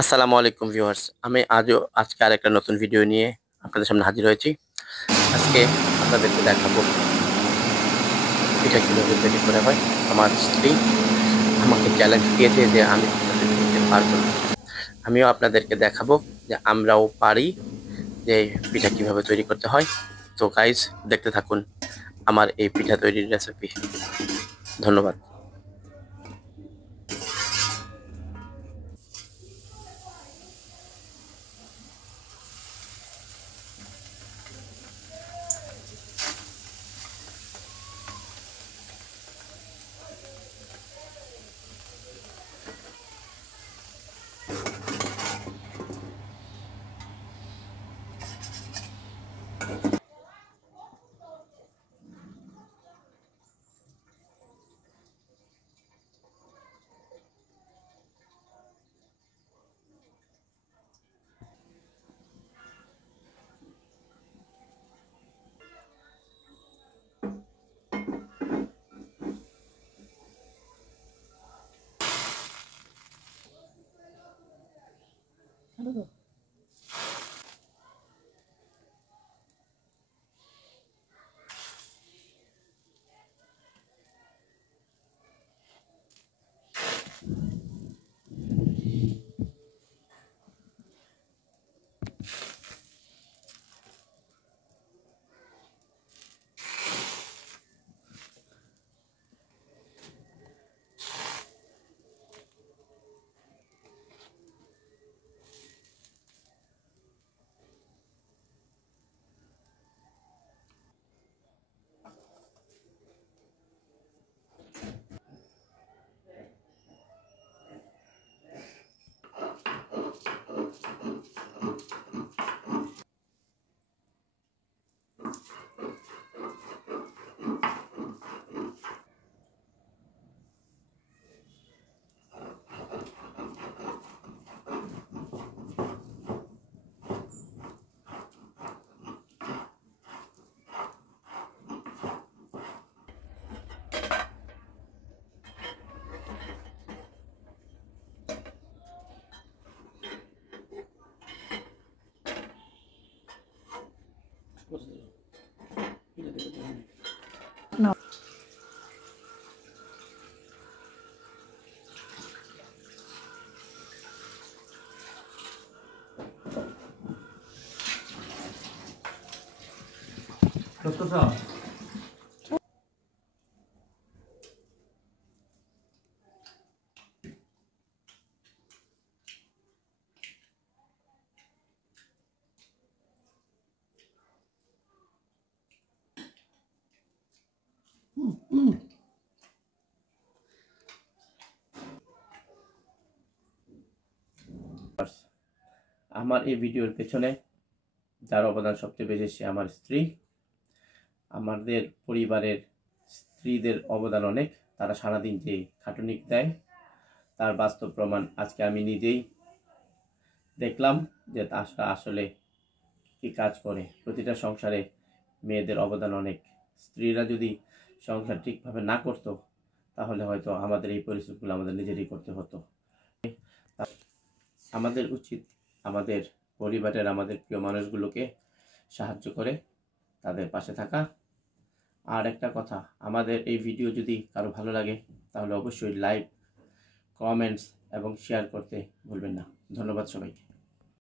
আসসালামু আলাইকুম ভিউয়ার্স। আমি আজকে আরেকটা নতুন ভিডিও নিয়ে আপনাদের সামনে হাজির হয়েছি। আজকে আপনাদেরকে দেখাবো পিঠা কিভাবে তৈরি করা হয়। আমার স্ত্রী আমাকে চ্যালেঞ্জ দিয়েছে যে আমি পিঠা তৈরি করতে পারবো না। আমিও আপনাদেরকে দেখাবো যে আমরাও পারি যে পিঠা কিভাবে তৈরি করতে হয়। তো গাইস, দেখতে থাকুন আমার এই পিঠা তৈরির রেসিপি। ধন্যবাদ। No. আমার এই ভিডিওর পেছনে যার অবদান সবচেয়ে বেশি সে আমার স্ত্রী। আমাদের পরিবারের স্ত্রীদের অবদান অনেক। তারা সারাদিন যে খাটুনি দেয় তার বাস্তব প্রমাণ আজকে আমি নিজেই দেখলাম যে তারা আসলে কি কাজ করে। প্রতিটা সংসারে মেয়েদের অবদান অনেক। স্ত্রীরা যদি সংসার ঠিকভাবে না করতো তাহলে হয়তো আমাদের এই পরিস্থিতিগুলো আমাদের নিজেরই করতে হতো। আমাদের উচিত আমাদের পরিবারের আমাদের প্রিয় মানুষগুলোকে সাহায্য করে তাদের পাশে থাকা। আর একটা কথা, আমাদের এই ভিডিও যদি কারো ভালো লাগে তাহলে অবশ্যই লাইক, কমেন্টস এবং শেয়ার করতে ভুলবেন না। ধন্যবাদ সবাইকে।